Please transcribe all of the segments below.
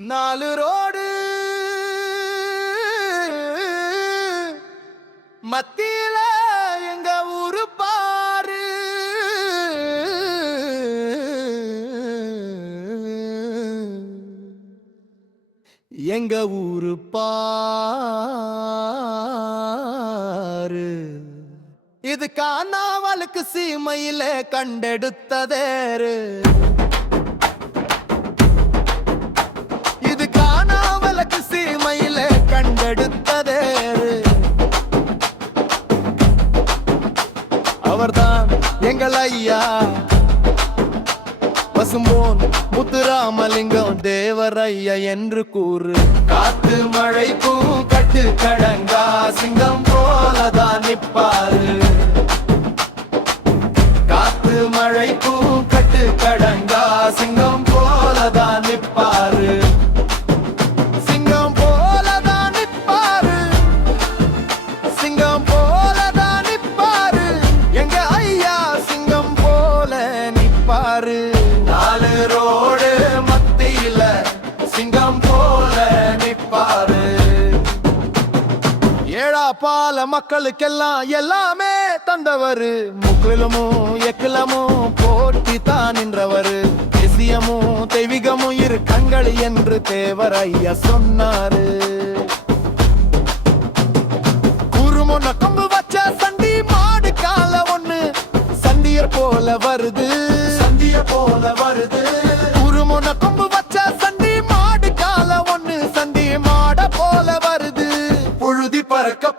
நாலு ரோடு. மத்தியில எங்க ஊரு பாரு. எங்க ஊரு பாரு. இது காணாவலுக்கு சீமையில கண்டெடுத்ததேரு ஐயா பசும்போன் முத்துராமலிங்கம் தேவரையா என்று கூறு. காத்து மழைக்கும் கட்டு கடங்கா சிங்கம் போலதான் நிப்பா போல நிப்பாரு. ஏழா பால மக்களுக்கெல்லாம் எல்லாமே தந்தவரு. முக்கிலமும் எக்கிலமும் போட்டி தான் நின்றவரு. தேசியமும் தெய்வீகமும் இரு கண்கள் என்று தேவர் ஐயா சொன்னாரு.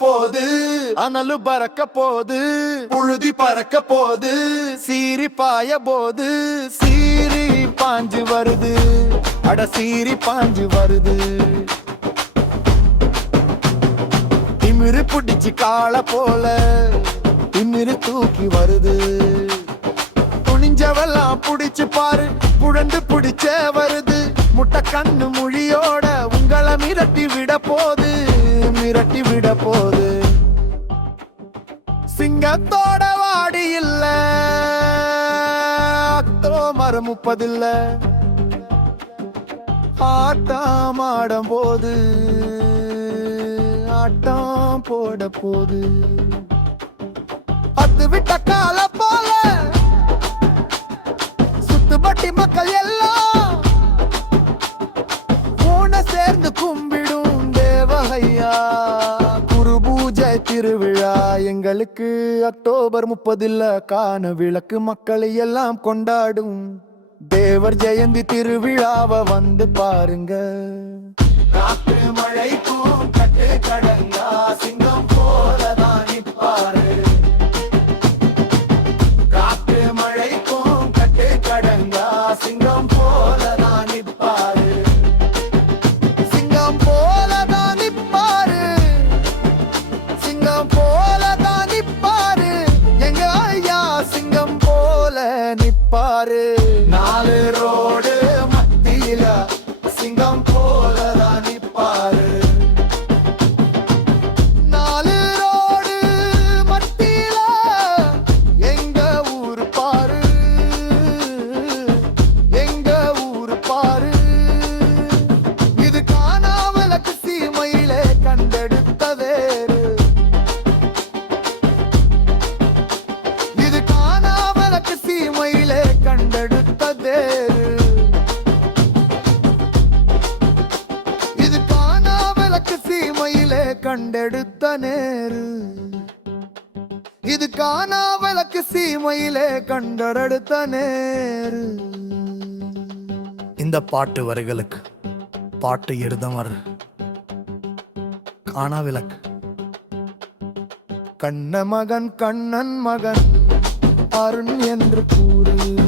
போது அனலு பறக்க போது புழுதி பறக்க போது சீறி பாய போது சீறி பாஞ்சு வருது. அட சீறி பாஞ்சு வருது. திமிரு பிடிச்சு கால போல திமிரு தூக்கி வருது. துணிஞ்சவெல்லாம் புடிச்சு பாரு. புழந்து பிடிச்சே வருது. முட்டை கண்ணு மொழியோட உங்களை மிரட்டி விட போது மிரட்டி விட போது சிங்கத்தோட வாடி இல்ல. அக்டோபர் முப்பதில்ல ஆட்டம் ஆடும் போது ஆட்டம் போட போது பத்து விட்ட கால போல. சுத்துப்பட்டி மக்கள் எல்லாம் பூனை சேர்ந்து கும்பிடும் தேவகையா. பூஜை திருவிழா எங்களுக்கு அக்டோபர் முப்பதில் காண விளக்கு மக்களை எல்லாம் கொண்டாடும். தேவர் ஜெயந்தி திருவிழாவை வந்து பாருங்க. காற்று மழைக்கும் கட்டு கடங்கா சிங்க yarı இது வேறு விளக்கு சீமையிலே கண்டெடுத்த நேரு. இது காணாமலுக்கு சீமையிலே கண்டெடுத்த நேரு. இந்த பாட்டு வரிகளுக்கு பாட்டு எழுதவர் காணாவிளக்கு. கண்ண மகன் கண்ணன் மகன் அருண் என்று கூறு.